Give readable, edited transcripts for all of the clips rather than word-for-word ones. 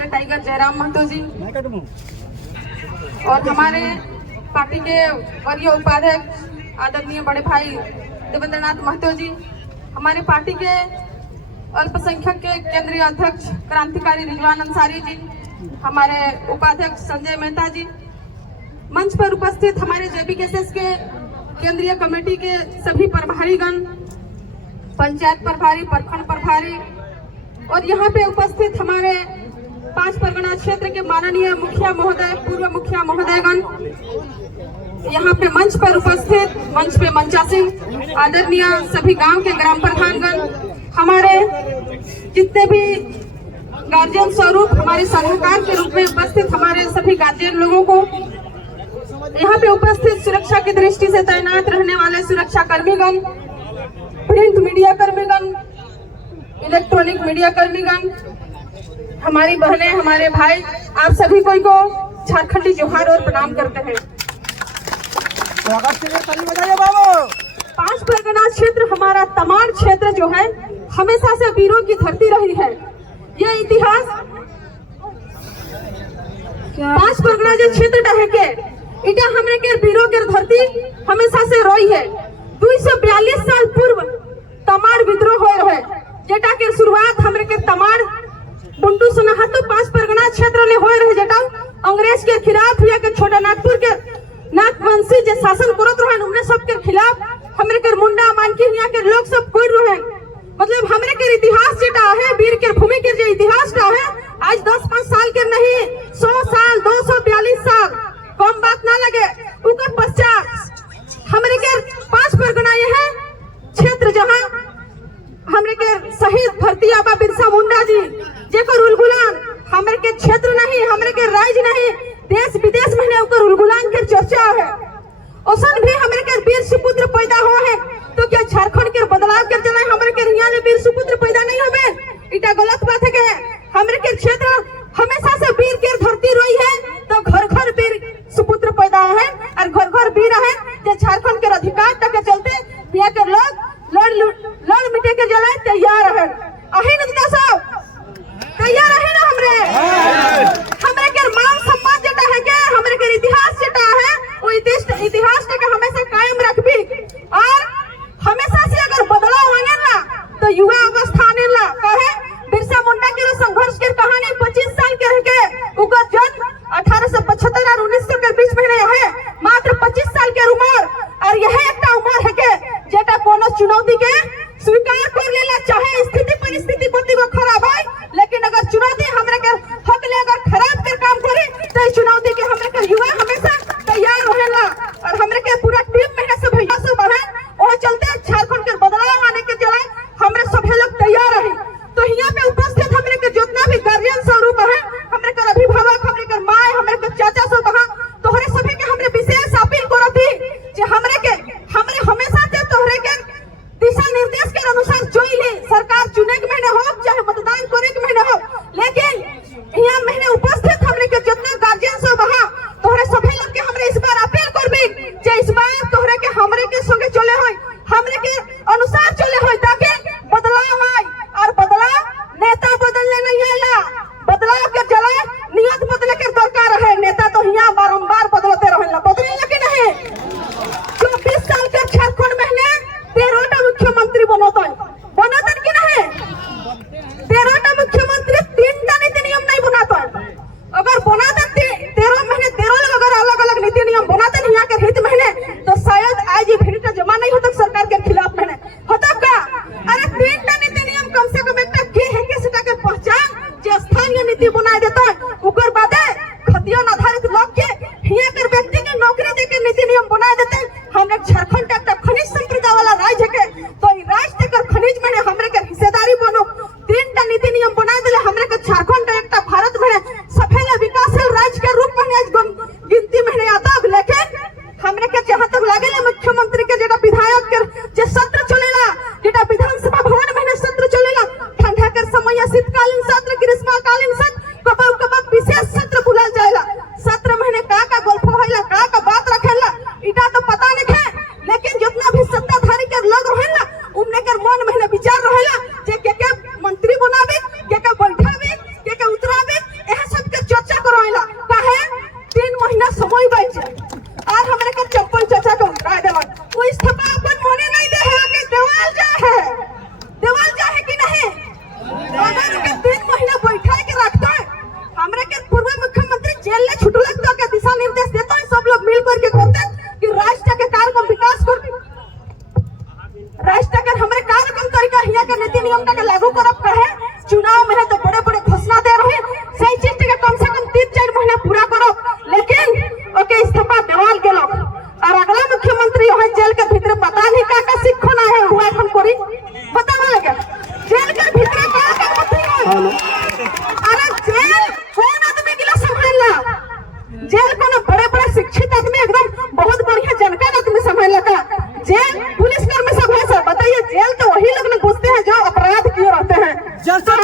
हमारे टाइगर जयराम महतो जी और हमारे पार्टी के वरीय उपाध्यक्ष आदरणीय बड़े भाई देवेंद्रनाथ महतो जी, हमारे पार्टी के अल्पसंख्यक के केंद्रीय अध्यक्ष क्रांतिकारी रिजवान अंसारी जी, हमारे उपाध्यक्ष संजय मेहता जी, मंच पर उपस्थित हमारे जेबीकेएसएस के केंद्रीय कमेटी के सभी प्रभारीगण, पंचायत प्रभारी, प्रखंड प्रभारी और यहाँ पे उपस्थित हमारे 5 परगना क्षेत्र के माननीय मुखिया महोदय, पूर्व मुखिया महोदयगण, यहाँ पे मंच पर उपस्थित, मंच पे मंचासीन आदरणीय सभी गांव के ग्राम प्रधानगण, हमारे जितने भी गार्जियन स्वरूप हमारे सलाहकार के रूप में उपस्थित हमारे सभी गार्जियन लोगों को, यहाँ पे उपस्थित सुरक्षा की दृष्टि से तैनात रहने वाले सुरक्षा कर्मीगण, प्रिंट मीडिया कर्मीगण, इलेक्ट्रॉनिक मीडिया कर्मीगण, हमारी बहनें, हमारे भाई, आप सभी कोई को झारखंडी जोहार और प्रणाम करते हैं। 5 परगना क्षेत्र हमारा तमाम क्षेत्र जो है हमेशा से वीरों की धरती रही है। ये इतिहास 5 परगना जो क्षेत्र रहे के इटा हमरे के वीरों की धरती हमेशा से रोई है। 242 साल पूर्व तमाड़ विद्रोह हो रहे जेटा के शुरुआत हमरे के तमाड़ बुंटू सुनाहा तो 5 परगना क्षेत्र ले हो रहे जेटा अंग्रेज के खिलाफ या के छोटा नागपुर के नागवंशी जे शासन करत रहे उन्हें सब के खिलाफ हमरे के मुंडा मानकी यहाँ के लोग सब कोई रहे। मतलब हमरे के इतिहास जेटा है वीर के भूमि के जो इतिहास का है आज 10-5 साल के नहीं 100 साल 242 साल कम बात ना लगे। उनके पश्चात हमरे के 5 परगना ये है क्षेत्र जहाँ हमरे के शहीद धरती आबा बिरसा मुंडा जी जेकर उलगुलान हमरे के क्षेत्र नहीं, हमरे के राज्य नहीं, देश विदेश में उनकर उलगुलान के चर्चा है। औसन भी हमरे के वीर सुपुत्र पैदा हो है तो क्या झारखंड के बदलाव के चले हमरे के यहाँ वीर सुपुत्र पैदा नहीं होवे? इटा गलत बात है। हमरे के क्षेत्र हमेशा से वीर के धरती रोई है तो घर घर वीर सुपुत्र पैदा है और घर घर वीर है जो झारखंड के अधिकार तक के चलते यहाँ के लोग लड़ मिटे के जलाए तैयार है। अही नंदा सब तैयार है ना हमरे के मान सम्मान जेटा है के हमरे के इतिहास जेटा है वो इतिहास के हमेशा कायम रखबी और हमेशा से अगर बदलाव आने ना तो युवा अवस्था आने ला कहे बिरसा मुंडा के संघर्ष की कहानी 25 साल के रह के उनका जन्म 1875 और 1900 के बीच में है। मात्र 25 साल के उम्र और यह एक उम्र है के जेटा कोनो चुनौती के स्वीकार कर लेला चाहे स्थिति परिस्थिति कोती को खराब है, लेकिन अगर चुनौती हमरे के हक ले अगर खराब कर काम करे तो इस चुनौती के हमरे के युवा हमेशा तैयार रहेला और हमरे के पूरा टीम में सब भैया सब है और चलते झारखंड के बदलाव आने के चले हमरे सभी लोग तैयार है। तो यहाँ पे उपस्थित हमरे के जितना भी गार्जियन स्वरूप है, हमरे के अभिभावक, हमरे के माँ, हमरे के चाचा सब कहा तोहरे सभी के हमरे विशेष अपील करती जे हमरे हमेशा से तोहरे के दिशा निर्देश के अनुसार जोइले सरकार चुने के महीने हो चाहे मतदान करे के महीने हो, लेकिन यहाँ महीने उपस्थित हमरे के जितना गार्जियन सब वहाँ तोहरे सभी लोग के हमरे इस बार अपील करबी जे इस बार तोहरे के हमरे के संगे चले होय, हमरे के अनुसार चले होय ताकि बदलाव आए और बदलाव नेता बदलने नहीं आएला, बदलाव के चले नियत बदले के दरकार है। नेता तो यहाँ बारंबार बदलते रहेला, बदलेला कि नहीं? जो 20 साल के झारखंड महीने 13टा मुख्यमंत्री बनता कि नहीं? 13टा मुख्यमंत्री 3टा नीति नियम नहीं बनाता। अगर बनाते 13 महीने 13 लोग अगर अलग अलग नीति नियम बनाते यहाँ के हित महीने तो शायद आज ये भीड़ का जमा नहीं होता सरकार के खिलाफ महीने होता का। अरे 3टा नीति नियम कम से कम एक के है के सेटा के पहचान जो स्थानीय नीति बना देता है उकर बादे खतियन आधारित लोग के यहाँ के व्यक्ति के नौकरी देके नीति नियम बना देते हैं। हमरे झारखंड का खनिज संपदा वाला राज्य के तो राज्य देकर खनिज में हमरे के हिस्सेदारी बनो 3टा नीति नियम बना दिले हमरे के झारखंड एक भारत में सफल विकासशील राज्य के रूप में गिनती में आता। लेकिन हमरे के जहाँ तक लगे मुख्यमंत्री के जेटा विधायक के जे सत्र चलेला जेटा विधानसभा भवन में सत्र चलेला ठंडा के समय शीतकालीन सत्र ग्रीष्मकालीन सत्र कब विशेष सत्र बुलाल जाएगा। सत्र महीने का गल्प होइला का बात रखेला इटा तो पता नहीं है, लेकिन जितना भी सत्ताधारी के लोग रहेला उनने के मन महीने विचार रहेला जे के मंत्री बनावे के बैठावे के उतरावे नीति नियम का लागू करब कहे चुनाव में है तो बड़े बड़े घोषणा दे रहे सही चीज के कम से कम 3-4 महीना पूरा करो, लेकिन ओके इस्तीफा देवाल गेलो और अगला मुख्यमंत्री वहाँ जेल के भीतर पता नहीं का सिखो ना है हुआ एखन कोरी बतावा लगे जेल के भीतर का मंत्री है। अरे जेल कौन आदमी गिला संभालला, जेल को ना बड़े बड़े शिक्षित आदमी एकदम बहुत बढ़िया जानकार आदमी संभालला का, जेल पुलिस कर्मी सब है सर। बताइए जेल तो वही लोग घुसते हैं जो अपराध किए रहते हैं। जेल से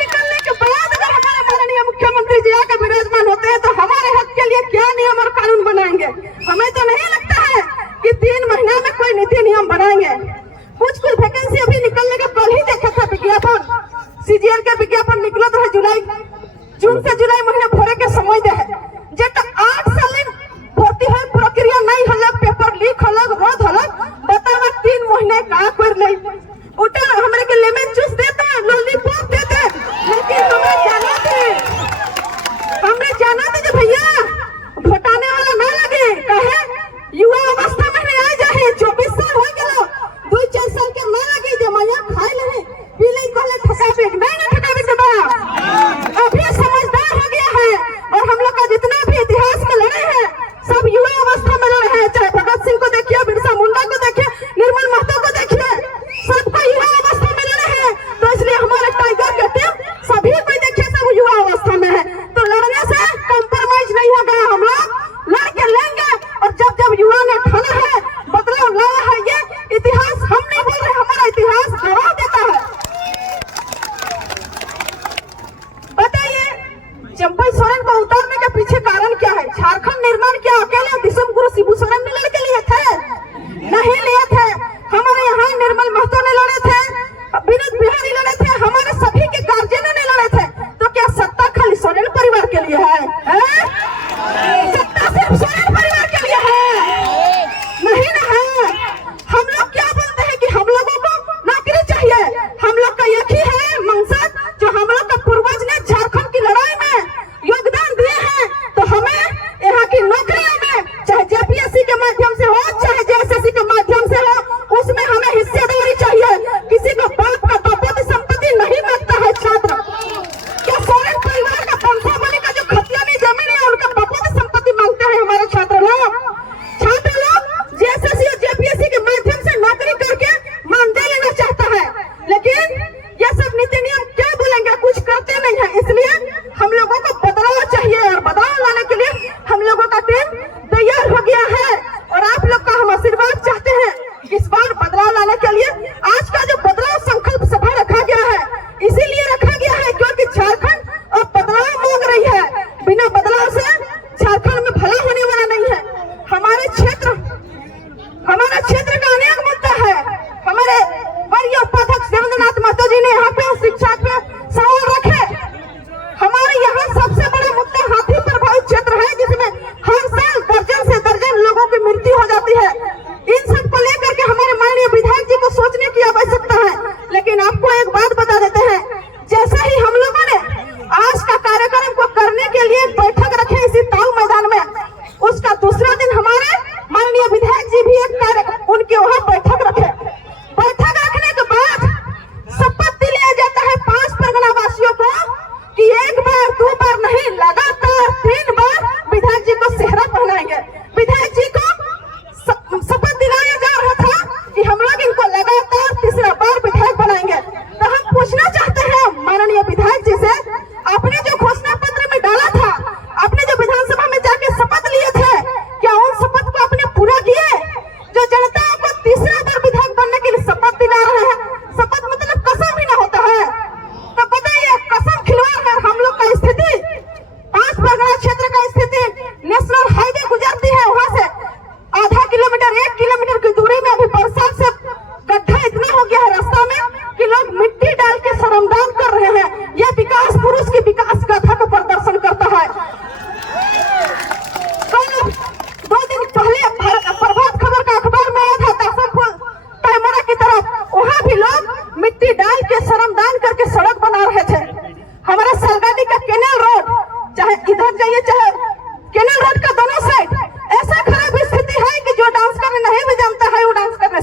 निकलने के बाद अगर हमारे माननीय मुख्यमंत्री जी आकर विराजमान होते हैं तो हमारे हक के लिए क्या नियम और कानून बनाएंगे? हमें तो नहीं लगता है कि 3 महीना में कोई नीति नियम बनाएंगे। कुछ वैकेंसी अभी निकलने के कल ही देखा था विज्ञापन, सीजीएल का विज्ञापन निकला तो है जून से जुलाई महीने भरे के समय दे है जेट 8 साल भर्ती है प्रक्रिया नहीं हलक पेपर लीक हलक रोध हलक बतावा 3 महीने का कर ले उठा हमरे के लेमन जूस देता लॉलीपॉप देते, लेकिन हमने जाना थे जो भैया घटाने वाला ना लगे कहे युवा अवस्था में नहीं आ जाए 24 साल हो गए 2-4 साल के ना लगे जो मैया खाए ले पी ले कहले ठकाबे नहीं ठकाबे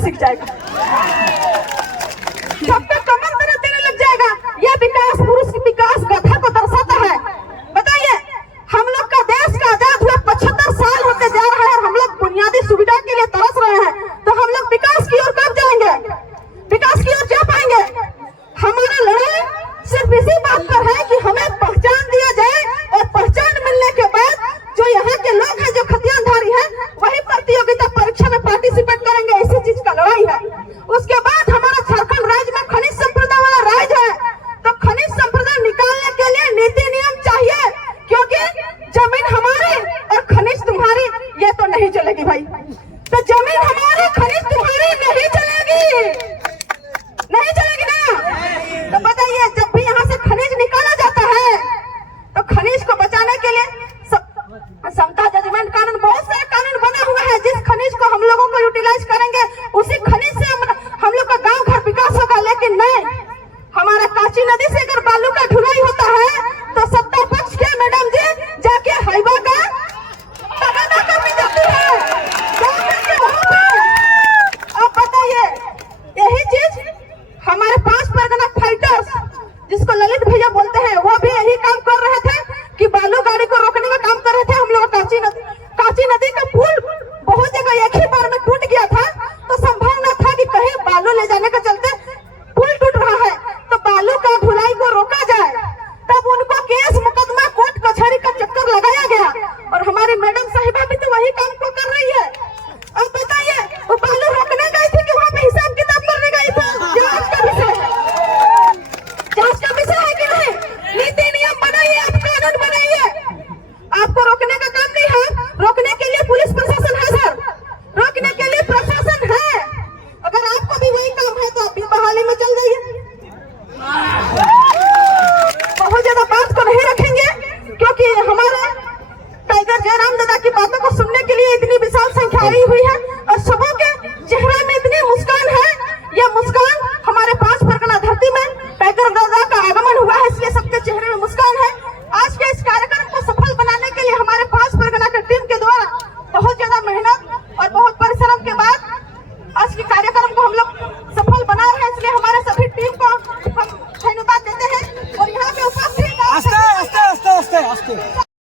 सीख जाएगा, सबका कमर दर्द देने लग जाएगा। यह विकास पुरुष की विकास गाथा को दर्शाता है। बताइए, हम लोग का देश का आजाद हुए 75 साल होते जा रहा है और हम लोग बुनियादी सुविधा के लिए तरस रहे हैं, तो हम लोग विकास की ओर कब जाएंगे, विकास की ओर जा पाएंगे? हमारा लड़ाई सिर्फ इसी बात पर है कि हमें पहचान दिया जाए और पहचान मिलने के बाद जो यहाँ के लोग हैं, जो खतियानधारी हैं, वही प्रतियोगिता परीक्षा में पार्टिसिपेट करेंगे। इसी चीज का लड़ाई है। उसके बाद हम